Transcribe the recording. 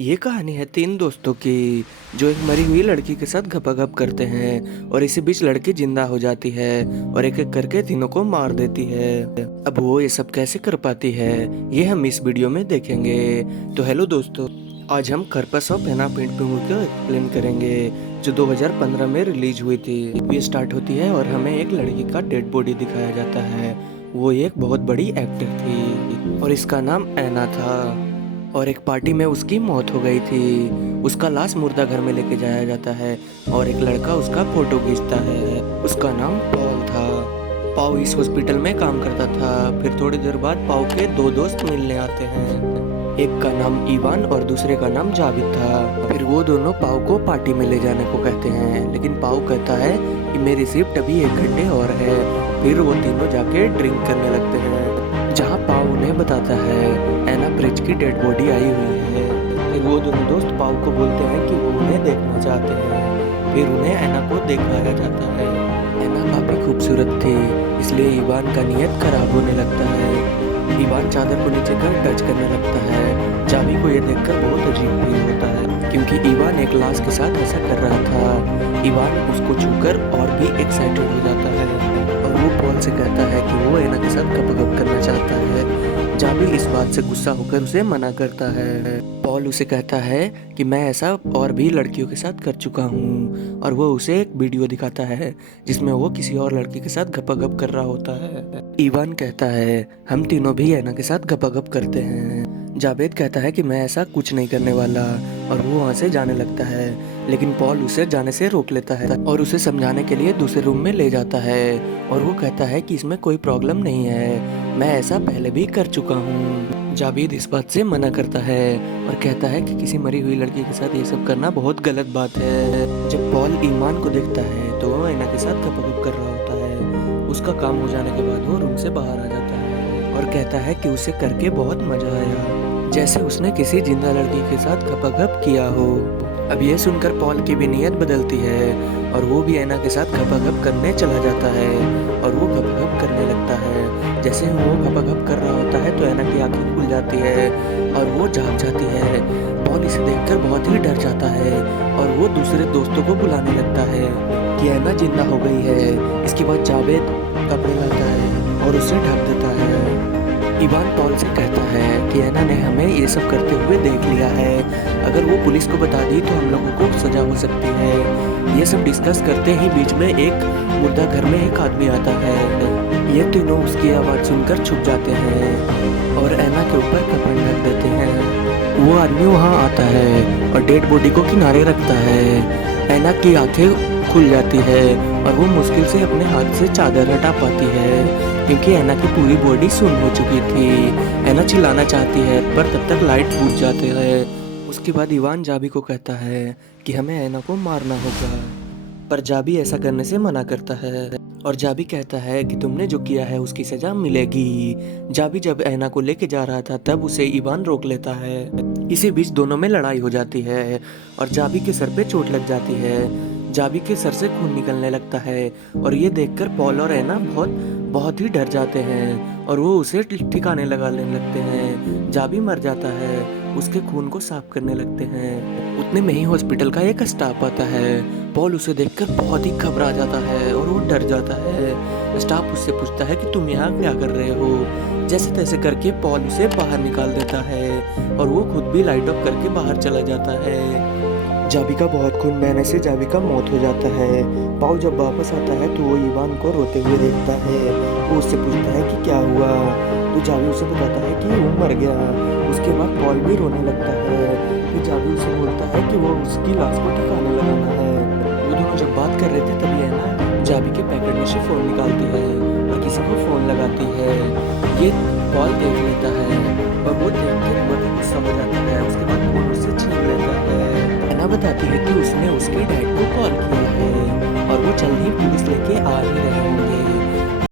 ये कहानी है तीन दोस्तों की जो एक मरी हुई लड़की के साथ घपाघप करते हैं और इसी बीच लड़की जिंदा हो जाती है और एक एक करके तीनों को मार देती है। अब वो ये सब कैसे कर पाती है ये हम इस वीडियो में देखेंगे। तो हेलो दोस्तों, आज हम कर्पस ऑफ एना पेंट मूवी को एक्सप्लेन करेंगे जो 2015 में रिलीज हुई थी। ये स्टार्ट होती है और हमें एक लड़की का डेड बॉडी दिखाया जाता है। वो एक बहुत बड़ी एक्टर थी और इसका नाम एना था और एक पार्टी में उसकी मौत हो गई थी। उसका लाश मुर्दा घर में लेके जाया जाता है और एक लड़का उसका फोटो खींचता है। उसका नाम पॉल था। पाओ इस हॉस्पिटल में काम करता था। फिर थोड़ी देर बाद पाओ के दो दोस्त मिलने आते हैं। एक का नाम इवान और दूसरे का नाम जाविद था। फिर वो दोनों पाओ को पार्टी में ले जाने को कहते हैं, लेकिन पाओ कहता है कि मेरी शिफ्ट अभी 1 घंटे और है। फिर वो तीनों जाके ड्रिंक करने लगते हैं, जहाँ पाओ उन्हें बताता है एना ब्रिज की डेड बॉडी आई हुई है। फिर वो दोनों दोस्त पाओ को बोलते हैं कि वो उन्हें देखना चाहते हैं। फिर उन्हें एना को दिखाया जाता है। एना काफी खूबसूरत थी, इसलिए इवान का नियत खराब होने लगता है। इवान चादर को नीचे कर टच करने लगता है। जावी को ये देखकर बहुत अजीब फील होता है, क्योंकि इवान एक लाश के साथ ऐसा कर रहा था। इवान उसको छूकर और भी एक्साइटेड हो जाता है और वो पॉल से कहता है कि वो एना के साथ गपगप करना चाहता है। जावी इस बात से गुस्सा होकर उसे मना करता है। पॉल उसे कहता है कि मैं ऐसा और भी लड़कियों के साथ कर चुका हूँ और वो उसे एक वीडियो दिखाता है जिसमें वो किसी और लड़की के साथ गपगप कर रहा होता है। इवान कहता है हम तीनों भी एना के साथ गपगप करते हैं। जावेद कहता है कि मैं ऐसा कुछ नहीं करने वाला और वो वहाँ से जाने लगता है, लेकिन पॉल उसे जाने से रोक लेता है और उसे समझाने के लिए दूसरे रूम में ले जाता है और वो कहता है कि इसमें कोई प्रॉब्लम नहीं है, मैं ऐसा पहले भी कर चुका हूँ। जावेद इस बात से मना करता है और कहता है कि किसी मरी हुई लड़की के साथ ये सब करना बहुत गलत बात है। जब पॉल ईमान को देखता है तो वो एना के साथ गपगप कर रहा होता है। उसका काम हो जाने के बाद वो रूम से बाहर आ जाता है और कहता है कि उसे करके बहुत मजा आया, जैसे उसने किसी जिंदा लड़की के साथ गपगप किया हो। अब ये सुनकर पॉल की भी नीयत बदलती है और वो भी एना के साथ गपगप करने चला जाता है और वो गपगप करने लगता है। जैसे वो गपगप कर रहा होता है तो एना की आंखें खुल जाती है और वो जाग जाती है। पॉल इसे देखकर बहुत ही डर जाता है और वो दूसरे दोस्तों को बुलाने लगता है कि एना जिंदा हो गई है। इसके बाद जावेद कपड़े लाता है और उसे ढक देता है। इवान पॉल से कहता है कि एना ने हमें ये सब करते हुए देख लिया है, अगर वो पुलिस को बता दी तो हम लोगों को सजा हो सकती है। ये सब डिस्कस करते ही बीच में एक मुर्दा घर में एक आदमी आता है। ये तीनों उसकी आवाज़ सुनकर छुप जाते हैं और एना के ऊपर कपड़े ढक देते हैं। वो आदमी वहाँ आता है और डेड बॉडी को किनारे रखता है। एना की आंखें खुल जाती है और वो मुश्किल से अपने हाथ से चादर हटा पाती है, क्योंकि एना की पूरी बॉडी सुन्न हो चुकी थी। एना चिल्लाना चाहती है पर तब तक लाइट बुझ जाते हैं। उसके बाद इवान जाबी को कहता है कि हमें एना को मारना होगा, पर जाबी ऐसा करने से मना करता है और जाबी कहता है कि तुमने जो किया है उसकी सजा मिलेगी। जाबी जब एना को लेके जा रहा था तब उसे इवान रोक लेता है। इसी बीच दोनों में लड़ाई हो जाती है और जाबी के सर पे चोट लग जाती है। जाबी के सर से खून निकलने लगता है और ये देखकर पॉल और एना बहुत ही डर जाते हैं और वो उसे ठिकाने लगाने लगते हैं। जाबी मर जाता है, उसके खून को साफ करने लगते हैं। उतने में ही हॉस्पिटल का एक स्टाफ आता है। पॉल उसे देखकर बहुत ही घबरा जाता है और वो डर जाता है। स्टाफ उससे पूछता है कि तुम यहाँ क्या कर रहे हो। जैसे तैसे करके पॉल उसे बाहर निकाल देता है और वो खुद भी लाइट ऑफ करके बाहर चला जाता है। जाबी का बहुत खून बहने से जाबी का मौत हो जाता है। पाओ जब वापस आता है तो वो इवान को रोते हुए देखता है। वो उससे पूछता है कि क्या हुआ, तो जाबी उसे बताता है कि वो मर गया। उसके बाद पॉल भी रोने लगता है। फिर जाबी उसे बोलता है कि वो उसकी लाश को ठिकाने लगाना है। वो दोनों जब बात कर रहे थे तभी है ना जाबी के पैकेट में से फ़ोन निकालती है और किसी को फ़ोन लगाती है। ये पॉल देख लेता है और वो देख के बहुत ही गुस्सा हो जाता है। उसके बाद फ़ोन उससे छीन लेता है। एना बताती है कि उसने उसके डैड को कॉल किया